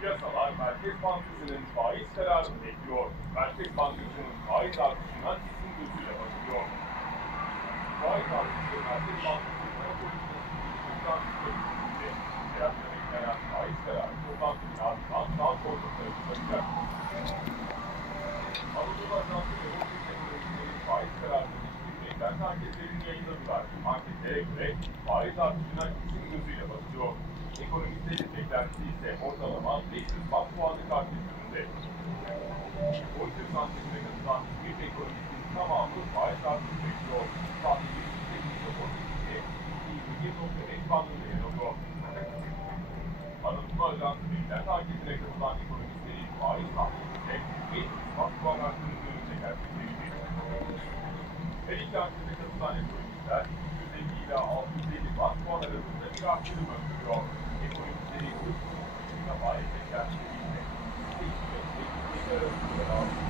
Piyasalar Merkez Bankası'nın faiz kararını bekliyor. Merkez Bankası'nın faiz artışına kesin gözüyle bakıyor. Faiz artışı Merkez Bankası'nın para politikasının yıldan Fiyatla beklenen faiz kararı toplantının ardından daha sonra tarafılacak. Anadolu Ajansı ve Orta Ekonomistlerin faiz kararını beklenti anketlerini yayınladılar. Anketlere göre faiz artışına kesin gözüyle bakılıyor. Ekonomistlerin beklentisi ise ortalama 500 bas puanlık artış yönünde. Reuters anketine katılan bir ekonomistin tamamı faiz artışı bekliyor. Sadece yüksek rapor ise 21.5 bandında yer alıyor. Anadolu Ajansı beklenti anketine katılan ekonomistlerin faiz tahmini ise 500 bas puan arttığını yönünde gerçekleşti. Her iki ankete katılan ekonomistler 150 ila 650 bas puan arasında bir artırım öngörüyor. you. know,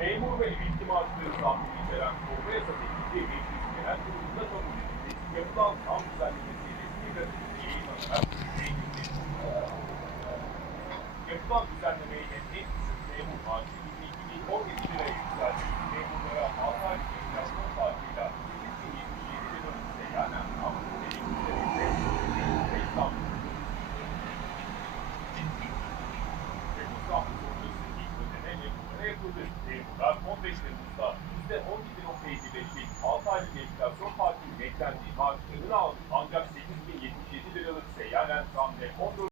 Memur ve emekli maaşları zammını içeren torba yasa teklifi meclis genel kurulunda kabul edildi. Yapılan zam düzenlemesi resmi gazetede yayınlanarak yayınlandı. Yapılan düzenlemeyle en düşük memur maaşı 22.017 liraya yükseldi. Memurlara 6 aylık enflasyon farkıyla 8.077 lira seyyanen zam, emeklilere ise 5 zam Temmuz zammı sonrası ilk ödeme memurlara yapıldı. Memurlar 15 Temmuz'da %17.55'lik 6 aylık enflasyon farkının eklendiği maaşlarını aldı. Ancak 8.077 liralık seyyanen zam ve